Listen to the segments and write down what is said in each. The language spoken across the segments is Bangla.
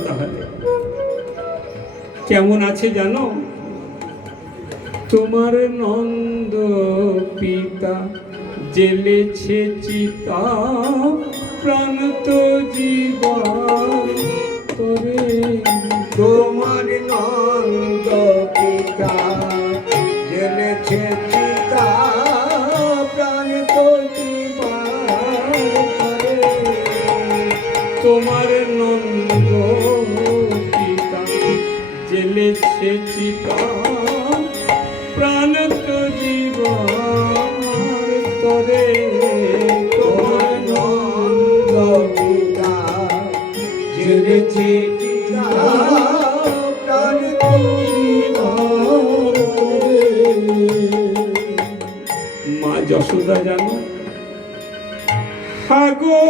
তাহলে কেমন আছে জানো? তোমার নন্দ পিতা জেলেছে চিতা প্রাণ তো জীবন তোরে। তোমার নন্দ পিতা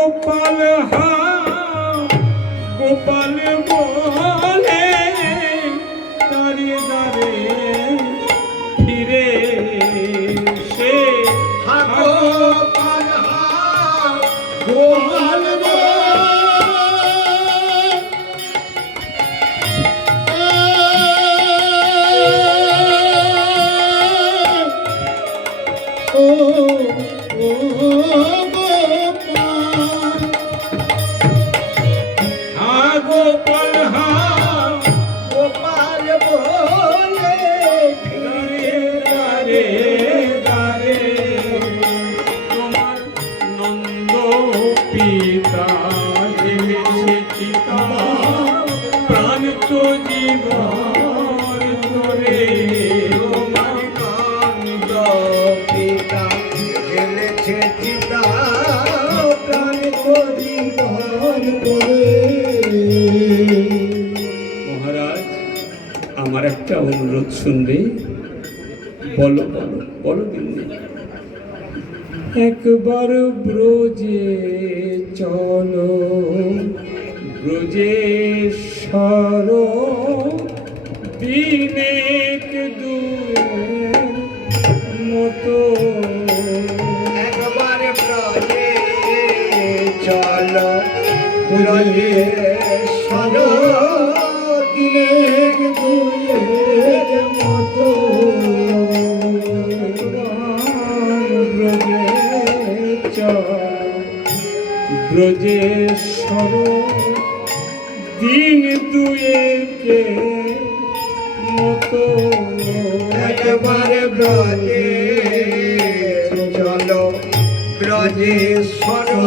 গোপাল হা গোপাল শুনবে বলো বলো বলো একবার ব্রজে চলো ব্রজেশ্বর দিনেক দুয়ের মতো। একবার ব্রজে চলো, ব্রজে ব্রজেশ্বর দিন দুয়েকে মতো একবার ব্রজে চলো ব্রজেশ্বর সরো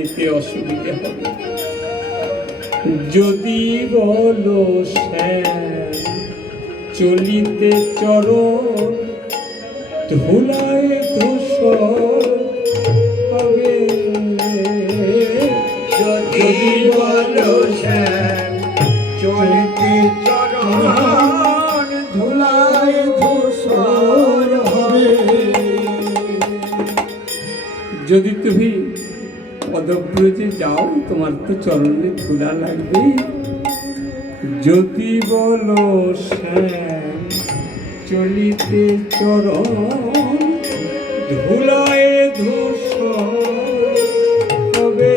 যেতে অসুবিধা হবে। যদি বলো শ্যাম চলিতে চরণ ধুলায় ধূসর হবে যদি বলো শ্যাম চলতে চরণ ধুলায় ধূসর হবে। যদি তুমি পদব্রজে যাও, তোমার তো চরণে ধুলা লাগবে যদি বলো শ্যাম, চলিতে চরণ, ধুলায় ধূস হবে।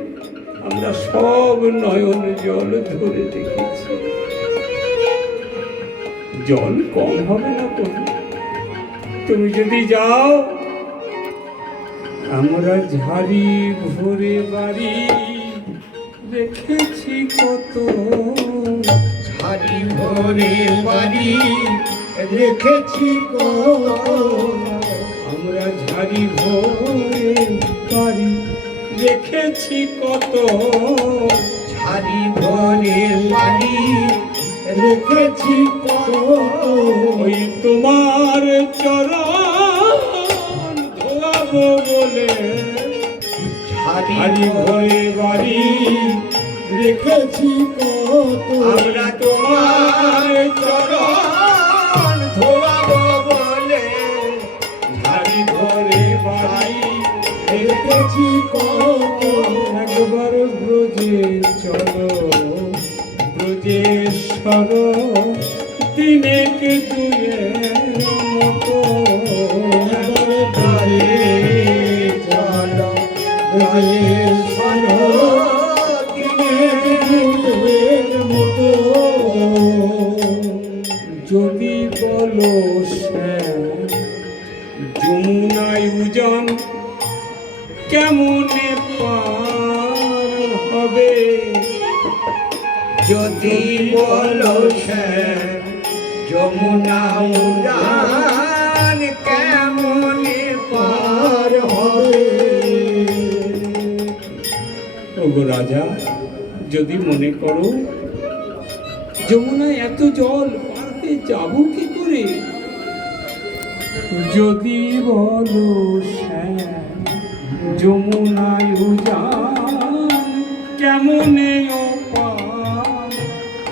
আমরা সব নয়ন জল ধরে দেখেছি। জল কম হবে না প্রভু তুমি যদি যাও আমরা ঝাড়ি ভরে বাড়ি রেখেছি কত। ঝাড়ি ভরে বাড়ি রেখেছি কত। আমরা ঝাড়ি ভরে বাড়ি রেখেছি কত ঝাড়ি ভরে বাড়ি রেখেছি কত ওই তোমার চরণ ধোয়াবো বলে। ঝাড়ি ভরে বাড়ি রেখেছি কত আমরা তোমার চরণ ব্রজেশ্বর দিনে কে দুয়ে মতো। চলো রাজেশ্বর দিনের মতো। যদি বলো শ্যাম, যমুনায় উজন কেমনে পার হবে? যদি বলো শ্যাম যমুনা উড়ান কেমন পার হবে? রাজা, যদি মনে করো, যমুনায় এত জল পার হয়ে যাব কি করে? যদি বলো যমুনায় উজান কেমনে